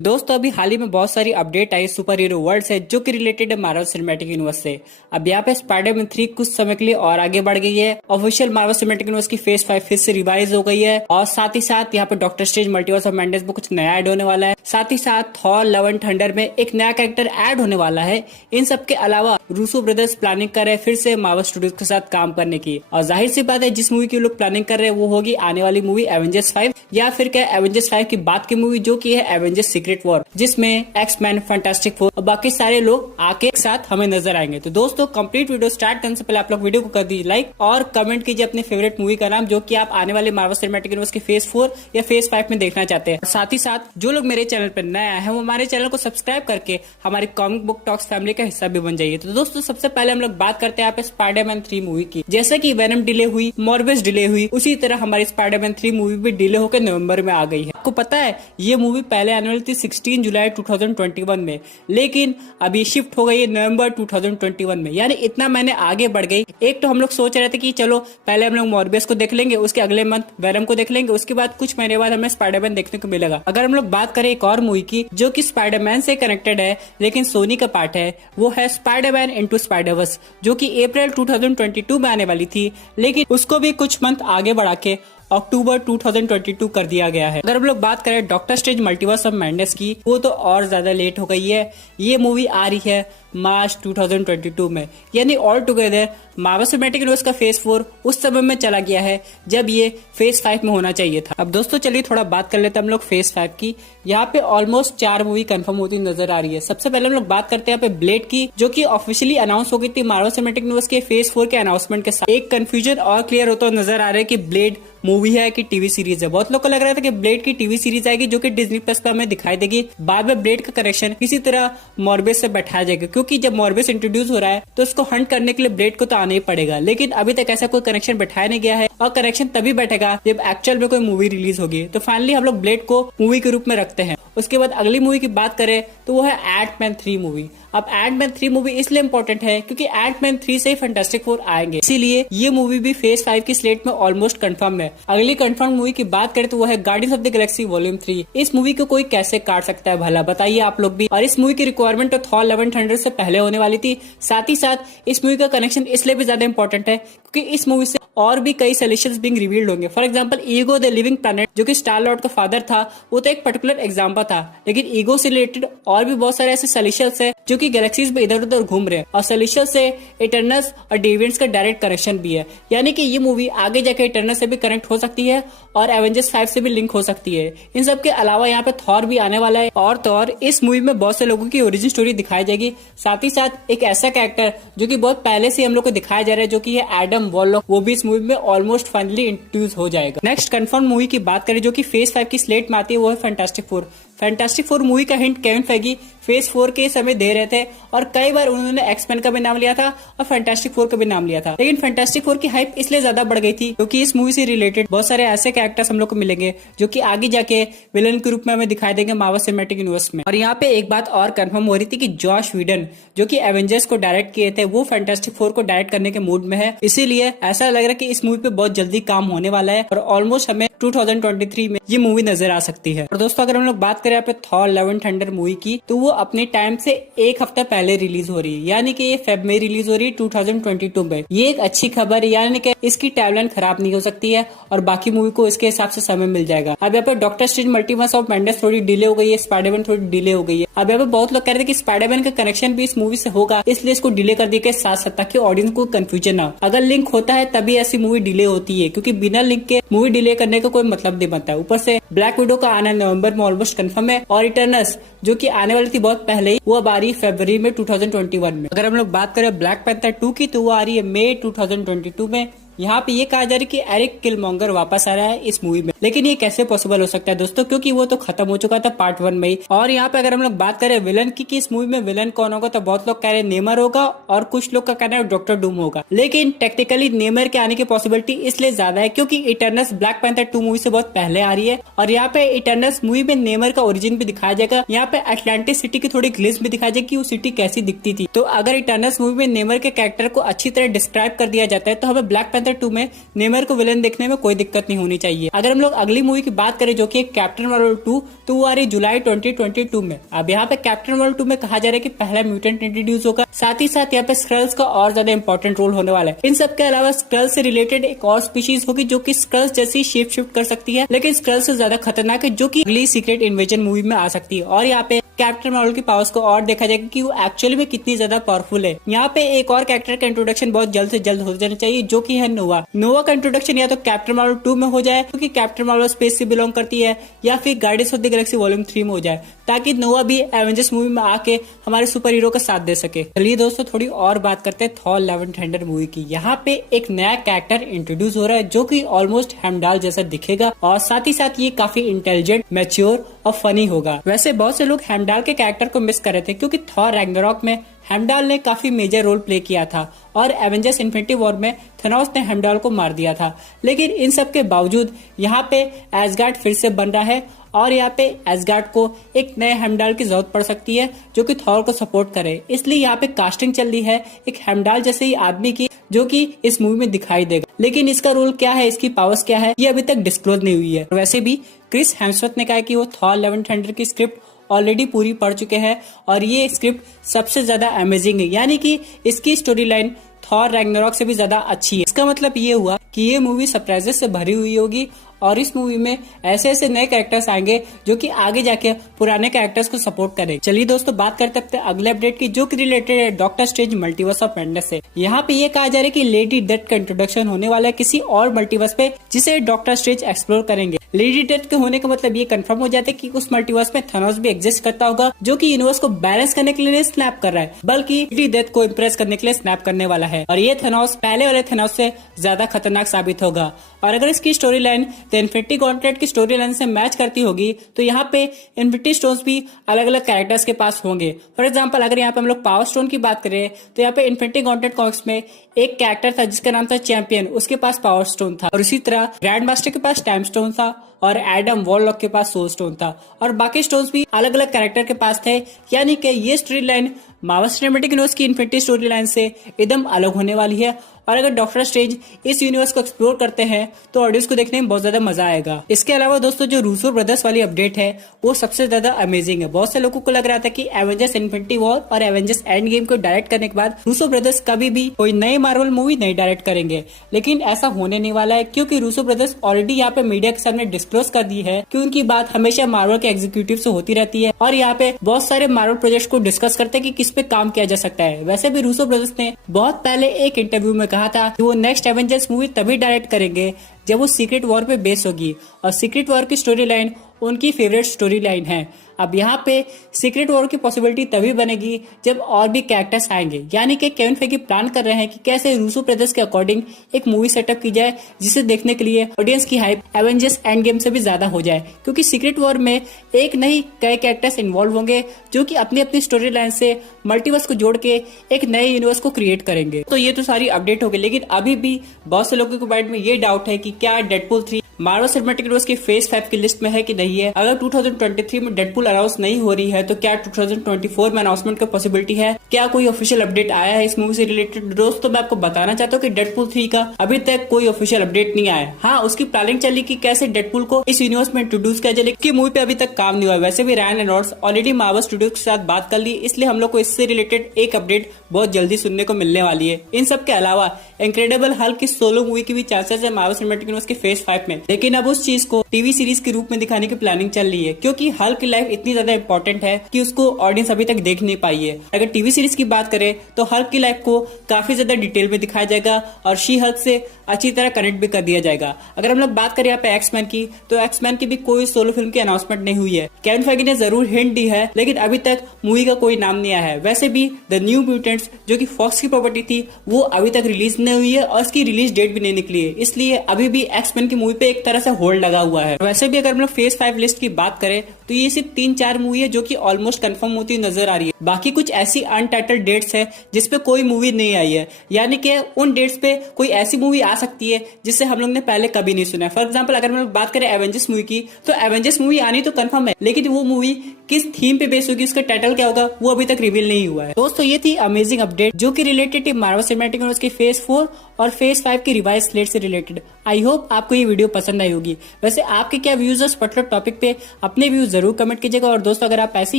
दोस्तों अभी हाल ही में बहुत सारी अपडेट आई सुपर हीरो वर्ल्ड से जो कि रिलेटेड है मार्वल सिनेमैटिक यूनिवर्स से। अब यहाँ पे स्पाइडरमैन 3 कुछ समय के लिए और आगे बढ़ गई है। ऑफिशियल मार्वल सिनेमैटिक यूनिवर्स की फेज 5 फिर से रिवाइज हो गई है और साथ ही साथ यहाँ पे doctor strange multiverse of madness में कुछ नया ऐड होने वाला है। साथ ही साथ थॉर लव एंड थंडर में एक नया कैरेक्टर ऐड होने वाला है। इन सब के अलावा रूसो ब्रदर्स प्लानिंग कर रहे हैं फिर से मार्वल स्टूडियोज के साथ काम करने की, और जाहिर सी बात है जिस मूवी की लोग प्लानिंग कर रहे हैं वो होगी आने वाली मूवी एवेंजर्स 5 या फिर क्या एवेंजर्स 5 की बाद की मूवी जो की है एवेंजर्स सीक्रेट वॉर, जिसमें एक्स-मैन, फैंटास्टिक फोर और बाकी सारे लोग आके एक साथ हमें नजर आएंगे। तो दोस्तों कंप्लीट वीडियो स्टार्ट करने से पहले आप लोग वीडियो को कर दीजिए लाइक और कमेंट कीजिए अपने फेवरेट मूवी का नाम जो कि आप आने वाले मार्वल सिनेमैटिक यूनिवर्स के फेज 4 या फेज 5 में देखना चाहते हैं। साथ ही साथ जो लोग मेरे चैनल पर नए आए हैं वो हमारे चैनल को सब्सक्राइब करके हमारी कॉमिक बुक टॉक्स फैमिली का हिस्सा भी बन जाइए। तो दोस्तों सबसे पहले हम लोग बात करते हैं यहाँ पे स्पाइडरमैन 3 मूवी की। जैसे कि वेनम डिले हुई, मॉर्बियस डिले हुई, उसी तरह हमारी स्पाइडरमैन 3 मूवी भी डिले होकर नवंबर में आ गई है। आपको पता है ये मूवी पहले आने वाली थी 16 जुलाई 2021 में, लेकिन अभी शिफ्ट हो गई है नवंबर 2021 में, यानी इतना महीने आगे बढ़ गई। एक तो हम लोग सोच रहे थे कि चलो पहले हम लोग मॉर्बियस को देख लेंगे, उसके अगले मंथ वेनम को देख लेंगे, उसके बाद कुछ महीने बाद हमें स्पाइडरमैन देखने को मिलेगा। अगर हम लोग बात करें एक और मूवी की जो कि स्पाइडरमैन से कनेक्टेड है लेकिन सोनी का पार्ट है, वो है स्पाइडरमैन इनटू स्पाइडरवर्स जो कि अप्रैल 2022 में आने वाली थी, लेकिन उसको भी कुछ मंथ आगे बढ़ा के अक्टूबर 2022 कर दिया गया है। अगर हम लोग बात करें doctor strange multiverse of madness की, वो तो और ज्यादा लेट हो गई है। ये मूवी आ रही है मार्च 2022 में, यानी all together Marvel cinematic universe का फेज 4 उस समय में चला गया है जब ये फेज 5 में होना चाहिए था। अब दोस्तों चलिए थोड़ा बात कर लेते हैं हम लोग फेज 5 की। यहाँ पे ऑलमोस्ट 4 मूवी कंफर्म होती नजर आ रही है। सबसे पहले हम लोग बात करते हैं यहाँ पे ब्लेड की, जो कि ऑफिशियली अनाउंस हो गई थी मार्वल सिनेमैटिक यूनिवर्स के फेज 4 के अनाउंसमेंट के साथ। एक कंफ्यूजन और क्लियर होता नजर आ रहा है कि ब्लेड मूवी है कि टीवी सीरीज है। बहुत लोग को लग रहा था कि ब्लेड की टीवी सीरीज आएगी जो कि डिज्नी प्लस पर हमें दिखाई देगी। बाद में ब्लेड का कनेक्शन किसी तरह मॉर्बियस से बैठाया जाएगा, क्योंकि जब मॉर्बियस इंट्रोड्यूस हो रहा है तो उसको हंट करने के लिए ब्लेड को तो आना ही पड़ेगा, लेकिन अभी तक ऐसा कोई कनेक्शन बैठाया नहीं गया है और कनेक्शन तभी बैठेगा जब एक्चुअल में कोई मूवी रिलीज होगी। तो फाइनली हम लोग ब्लेड को मूवी के रूप में रखते हैं। उसके बाद अगली मूवी की बात करें तो वो है एंटमैन 3 मूवी। अब एंटमैन 3 मूवी इसलिए इंपॉर्टेंट है क्योंकि एंटमैन 3 से ही फैंटास्टिक फोर आएंगे, इसीलिए ये मूवी भी फेज 5 की स्लेट में ऑलमोस्ट कंफर्म है। अगली कंफर्म मूवी की बात करें तो वो है guardians of the Galaxy volume 3। इस मूवी को कोई कैसे काट सकता है भला, बताइए आप लोग भी। और इस मूवी की रिक्वायरमेंट तो थॉर लव एंड थंडर से पहले होने वाली थी। साथ ही साथ इस मूवी का कनेक्शन इसलिए भी ज्यादा इंपॉर्टेंट है क्योंकि इस मूवी से और भी कई सोल्यूशंस बीइंग रिवील्ड होंगे। For example ego the living planet जो कि स्टार लॉर्ड का फादर था, वो तो एक पर्टिकुलर एग्जांपल था, लेकिन ईगो से रिलेटेड और भी बहुत सारे ऐसे सोल्यूशंस है जो कि गैलेक्सीज में इधर उधर घूम रहे हैं, और सोल्यूशन से इटर्नल्स और डेविएंट्स का डायरेक्ट कनेक्शन भी है। यानी कि ये मूवी आगे जाके इटर्नल से भी कनेक्ट हो सकती है और एवेंजर्स 5 से भी लिंक हो सकती है। इन सब के अलावा यहाँ पे थॉर भी आने वाला है, और थॉर इस मूवी में बहुत से लोगों की ओरिजिन स्टोरी दिखाई जाएगी। साथ ही साथ एक ऐसा कैरेक्टर जो कि बहुत पहले से हम लोग को दिखाया जा रहा है जो कि है एडम वॉरलॉक, वो भी इस मूवी में ऑलमोस्ट फाइनली इंट्रोड्यूस हो जाएगा। नेक्स्ट कंफर्म मूवी की बात करें जो कि फेज 5 की स्लेट में आती है वो है fantastic four. Fantastic four movie का हिंट केविन फेगी फेज 4 के समय दे रहे थे और कई बार उन्होंने एक्समैन का भी नाम लिया था और फैंटास्टिक फोर का भी नाम लिया था, लेकिन फैंटास्टिक फोर की हाइप इसलिए ज्यादा बढ़ गई थी क्योंकि इस मूवी से रिलेटेड बहुत सारे ऐसे कैरेक्टर्स हम लोग को मिलेंगे जो कि आगे जाके विलन के रूप में हमें दिखाई देंगे मार्वल सिनेमैटिक यूनिवर्स में। और यहाँ पे एक बात और कंफर्म हो रही थी कि जॉश व्हीडन जो कि एवेंजर्स को डायरेक्ट किए थे वो फैंटास्टिक फोर को डायरेक्ट करने के मूड में है, इसीलिए ऐसा लग रहा है कि इस मूवी पे बहुत जल्दी काम होने वाला है और ऑलमोस्ट हमें 2023 में ये मूवी नजर आ सकती है। और दोस्तों अगर हम लोग बात करें यहाँ पे Thor love and thunder movie की, तो वो अपने टाइम से एक हफ्ता पहले रिलीज हो रही है, यानी कि ये फेब में रिलीज हो रही है 2022 में। ये एक अच्छी खबर है, यानी कि इसकी टाइमलाइन खराब नहीं हो सकती है और बाकी मूवी को इसके हिसाब से समय मिल जाएगा। अब यहाँ पे doctor strange multiverse of madness थोड़ी डिले हो गई है, स्पाइडरमैन थोड़ी डिले हो गई है। अब यहाँ पे बहुत लोग कह रहे थे कि स्पाइडरमैन का कनेक्शन भी इस मूवी से होगा, इसलिए इसको डिले कर दिया के साथ साथ ताकि ऑडियंस को कंफ्यूजन ना हो। अगर लिंक होता है तभी ऐसी मूवी डिले होती है, क्योंकि बिना लिंक के मूवी डिले करने का कोई मतलब नहीं बनता है। ऊपर से ब्लैक विडो का आना नवंबर में ऑलमोस्ट कंफर्म है और इटर्नल्स जो कि आने वाली थी बहुत पहले ही, वो अब आ रही है फरवरी में 2021 में। अगर हम लोग बात करें ब्लैक पैंथर 2 की, तो वो आ रही है मई 2022 में। यहाँ पे ये कहा जा रहा है कि एरिक किलमोंगर वापस आ रहा है इस मूवी में, लेकिन ये कैसे पॉसिबल हो सकता है दोस्तों, क्योंकि वो तो खत्म हो चुका था पार्ट 1 में ही। और यहाँ पे अगर हम लोग बात करें विलन की कि इस मूवी में विलन कौन होगा, तो बहुत लोग कह रहे हैं नेमर होगा और कुछ लोग का कहना है डॉक्टर डूम होगा, लेकिन टेक्निकली नेमर के आने की पॉसिबिलिटी इसलिए ज्यादा है क्योंकि इटर्नल्स ब्लैक पैंथर 2 मूवी से बहुत पहले आ रही है और यहाँ पे इटर्नल्स मूवी में नेमर का ओरिजिन भी दिखाया जाएगा। यहाँ पे अटलांटिस सिटी की थोड़ी ग्लिम्स भी दिखाई जाएगी, वो सिटी कैसी दिखती थी। तो अगर इटर्नल्स मूवी में नेमर के कैरेक्टर को अच्छी तरह डिस्क्राइब कर दिया जाता है तो हमें ब्लैक पैंथर पैंथर 2 में नेमर को विलेन देखने में कोई दिक्कत नहीं होनी चाहिए। अगर हम लोग अगली मूवी की बात करें जो कि कैप्टन मार्वल 2, तो वो आ रही जुलाई 2022 में। अब यहाँ पे कैप्टन मार्वल 2 में कहा जा रहा है कि पहला म्यूटेंट इंट्रोड्यूस होगा, साथ ही साथ यहाँ पे स्क्रल्स का और ज्यादा इंपॉर्टेंट रोल होने वाला है। इन सब के अलावा स्क्रल्स से रिलेटेड एक और स्पीशीज होगी जो कि स्क्रल्स जैसी शेप शिफ्ट कर सकती है, लेकिन स्क्रल्स से ज्यादा खतरनाक है, जो कि अगली सीक्रेट इन्वेजन मूवी में आ सकती है। और यहाँ पे कैप्टन मार्वल की पावर्स को और देखा जाएगा कि वो एक्चुअली में कितनी ज्यादा पावरफुल है। यहाँ पे एक और कैरेक्टर का इंट्रोडक्शन बहुत जल्द से जल्द हो जाना चाहिए, जो कि है नोवा। नोवा का इंट्रोडक्शन या तो कैप्टन मार्वल 2 में हो जाए, क्योंकि कैप्टन मार्वल स्पेस से बिलोंग करती है, या फिर guardians of the Galaxy volume 3 में हो जाए, ताकि नोवा भी एवेंजर्स मूवी में आके हमारे सुपर हीरो का साथ दे सके। चलिए दोस्तों, थोड़ी और बात करते हैं Thor love and thunder movie की। यहाँ पे एक नया कैरेक्टर इंट्रोड्यूस हो रहा है जो कि ऑलमोस्ट हेमडाल जैसा दिखेगा, और साथ ही साथ ये काफी इंटेलिजेंट, मैच्योर और फनी होगा। वैसे बहुत से लोग हेमडाल के कैरेक्टर को मिस कर रहे थे, क्योंकि थॉर रैग्नारॉक में हेमडाल ने काफी मेजर रोल प्ले किया था और एवेंजर्स इन्फिनिटी वॉर में थेनोस ने हेमडाल को मार दिया था। लेकिन इन सब के बावजूद यहाँ पे एसगार्ड फिर से बन रहा है, और यहाँ पे एसगार्ड को एक नए हेमडाल की जरूरत पड़ सकती है जो कि थॉर को सपोर्ट करे। इसलिए यहाँ पे कास्टिंग चल रही है एक हेमडाल जैसे ही आदमी की, जो कि इस मूवी में दिखाई देगा। लेकिन इसका रोल क्या है, इसकी पावर्स क्या है, ये अभी तक डिस्क्लोज नहीं हुई है। वैसे भी क्रिस हेम्सवर्थ ने कहा कि वो थॉर लव एंड थंडर की स्क्रिप्ट ऑलरेडी पूरी पढ़ चुके हैं, और ये स्क्रिप्ट सबसे ज्यादा अमेजिंग है, यानी कि इसकी स्टोरी लाइन थॉर रैग्नारॉक से भी ज्यादा अच्छी है। इसका मतलब ये हुआ कि ये मूवी सरप्राइजेस से भरी हुई होगी, और इस मूवी में ऐसे ऐसे नए कैरेक्टर्स आएंगे जो कि आगे जाके पुराने कैरेक्टर्स को सपोर्ट करेंगे। चलिए दोस्तों, बात करते हैं अगले अपडेट की, जो कि रिलेटेड है doctor strange multiverse of madness से। यहाँ पे ये कहा जा रहा है कि लेडी डेथ का इंट्रोडक्शन होने वाला है किसी और मल्टीवर्स पे, जिसे डॉक्टर स्ट्रेंज एक्सप्लोर करेंगे। लेडी डेथ के होने का मतलब ये कंफर्म हो जाता है कि उस मल्टीवर्स में थेनोस भी एग्जिस्ट करता होगा, जो कि यूनिवर्स को बैलेंस करने के लिए स्नैप कर रहा है, बल्कि लेडी डेथ को इम्प्रेस करने के लिए स्नैप करने वाला है। और ये थेनोस पहले वाले थेनोस से ज्यादा खतरनाक साबित होगा। और अगर इसकी story line the infinity gauntlet की स्टोरी लाइन से मैच करती होगी, तो यहाँ पे इन्फिनिटी स्टोन्स भी अलग अलग कैरेक्टर्स के पास होंगे। फॉर एग्जांपल, अगर यहाँ पे हम लोग पावर स्टोन की बात करें, तो यहाँ पे इन्फिनिटी गॉन्टलेट कॉमिक्स में एक कैरेक्टर था जिसका नाम था चैंपियन, उसके पास पावर स्टोन था। और इसी तरह ग्रैंड मास्टर के पास टाइम स्टोन था, और एडम वॉरलॉक के पास सोल स्टोन था, और बाकी स्टोन्स भी अलग अलग कैरेक्टर के पास थे। यानी कि ये story line Marvel cinematic universe की इन्फिनिटी स्टोरी लाइन से एकदम अलग होने वाली है। और अगर डॉक्टर स्ट्रेंज इस यूनिवर्स को एक्सप्लोर करते हैं तो ऑडियंस को देखने में बहुत ज्यादा मजा आएगा। इसके अलावा दोस्तों, जो रूसो ब्रदर्स वाली अपडेट है वो सबसे ज्यादा अमेजिंग है। बहुत से लोगों को लग रहा था कि एवेंजर्स इन्फिनिटी वॉर और एवेंजर्स एंड गेम को डायरेक्ट करने के बाद रूसो ब्रदर्स कभी भी कोई नई मार्वल मूवी नहीं डायरेक्ट करेंगे, लेकिन ऐसा होने नहीं वाला है, क्योंकि रूसो ब्रदर्स ऑलरेडी यहाँ पे मीडिया के सामने डिस्क्लोज कर दी है कि उनकी बात हमेशा मार्वल के एग्जीक्यूटिव से होती रहती है, और यहाँ पे बहुत सारे मार्वल प्रोजेक्ट को डिस्कस करते हैं कि किस पे काम किया जा सकता है। वैसे भी रूसो ब्रदर्स ने बहुत पहले एक इंटरव्यू में कहा था कि वो नेक्स्ट एवेंजर्स मूवी तभी डायरेक्ट करेंगे जब वो सीक्रेट वॉर पे बेस होगी, और सीक्रेट वॉर की स्टोरी लाइन उनकी फेवरेट स्टोरी लाइन है। अब यहाँ पे सीक्रेट वॉर की पॉसिबिलिटी तभी बनेगी जब और भी कैरेक्टर्स आएंगे, यानी कि केविन फेगी प्लान कर रहे हैं कि कैसे रूसो ब्रदर्स के अकॉर्डिंग एक मूवी सेटअप की जाए, जिसे देखने के लिए ऑडियंस की हाइप एवेंजर्स एंड गेम से भी ज्यादा हो जाए, क्योंकि सीक्रेट वॉर में एक नहीं कई कैरेक्टर्स इन्वॉल्व होंगे जो कि अपनी अपनी स्टोरी लाइन से मल्टीवर्स को जोड़ के एक नए यूनिवर्स को क्रिएट करेंगे। तो ये तो सारी अपडेट हो गई, लेकिन अभी भी बहुत से लोगों के माइंड में ये डाउट है कि क्या डेडपूल 3 मार्वल सिनेमैटिक यूनिवर्स की फेज 5 की लिस्ट में है कि नहीं है। अगर 2023 में डेडपूल अनाउंस नहीं हो रही है तो क्या 2024 में अनाउंसमेंट का पॉसिबिलिटी है? क्या कोई ऑफिशियल अपडेट आया है इस मूवी से रिलेटेड? दोस्तों, मैं आपको बताना चाहता हूँ कि डेडपूल 3 का अभी तक कोई ऑफिशियल अपडेट नहीं आया। हाँ, उसकी प्लानिंग चली कि कैसे डेडपूल को इस यूनिवर्स में इंट्रोड्यूस किया जाए, लेकिन मूवी पे अभी तक काम नहीं हुआ। वैसे भी Ryan Reynolds already Marvel studios के साथ बात कर ली, इसलिए हम लोग को इससे रिलेटेड एक अपडेट बहुत जल्दी सुनने को मिलने वाली है। इन सब के अलावा इनक्रेडिबल हल्क की सोलो मूवी की भी चांसेस है मार्वल सिनेमैटिक यूनिवर्स के फेज 5 में, लेकिन अब उस चीज को टीवी सीरीज के रूप में दिखाने की प्लानिंग चल रही है, क्योंकि हल्क की लाइफ इतनी ज्यादा इंपॉर्टेंट है कि उसको ऑडियंस अभी तक देख नहीं पाई है। अगर टीवी सीरीज की बात करें तो हल्क की लाइफ को काफी ज्यादा डिटेल में दिखाया जाएगा और शी हल्क से अच्छी तरह कनेक्ट भी कर दिया जाएगा। अगर हम लोग बात करें यहाँ पे एक्समैन की, तो एक्समैन की भी कोई सोलो फिल्म की अनाउंसमेंट नहीं हुई है। केविन फेगी ने जरूर हिंट दी है, लेकिन अभी तक मूवी का कोई नाम नहीं आया है। वैसे भी द न्यू म्यूटेंट्स जो कि फॉक्स की प्रॉपर्टी थी, वो अभी तक रिलीज नहीं हुई है और इसकी रिलीज डेट भी नहीं निकली है, इसलिए अभी भी एक्समैन की मूवी पे पे एक तरह से होल्ड लगा हुआ है। वैसे भी अगर हम लोग फेज 5 लिस्ट की बात करें तो ये सिर्फ 3-4 मूवी है जो कि ऑलमोस्ट कंफर्म होती नजर आ रही है। बाकी कुछ ऐसी अनटाइटल्ड डेट्स है जिसपे कोई मूवी नहीं आई है, यानी कि उन डेट्स पे कोई ऐसी मूवी आ सकती है जिससे हम लोग ने पहले कभी नहीं सुना है। फॉर एग्जाम्पल अगर हम लोग बात करें एवेंजर्स मूवी की, तो एवेंजर्स मूवी आनी तो कंफर्म है, लेकिन वो मूवी किस थीम पे बेस होगी, उसका टाइटल क्या होगा, वो अभी तक रिवील नहीं हुआ है। दोस्तों ये थी अमेजिंग अपडेट जो कि रिलेटेड थी मार्वल सिनेमैटिक यूनिवर्स के फेज 4 और फेज 5 की रिवाइज स्लेट से रिलेटेड। आई होप आपको ये वीडियो पसंद आई होगी। वैसे आपके क्या व्यूज है इस पर्टिकुलर टॉपिक पे, अपने व्यूज जरूर कमेंट कीजिएगा। और दोस्तों अगर आप ऐसी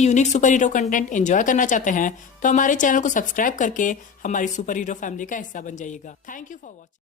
unique super hero content enjoy करना चाहते हैं तो हमारे चैनल को सब्सक्राइब करके हमारी सुपर हीरो फैमिली का हिस्सा बन जाइएगा। Thank you for watching.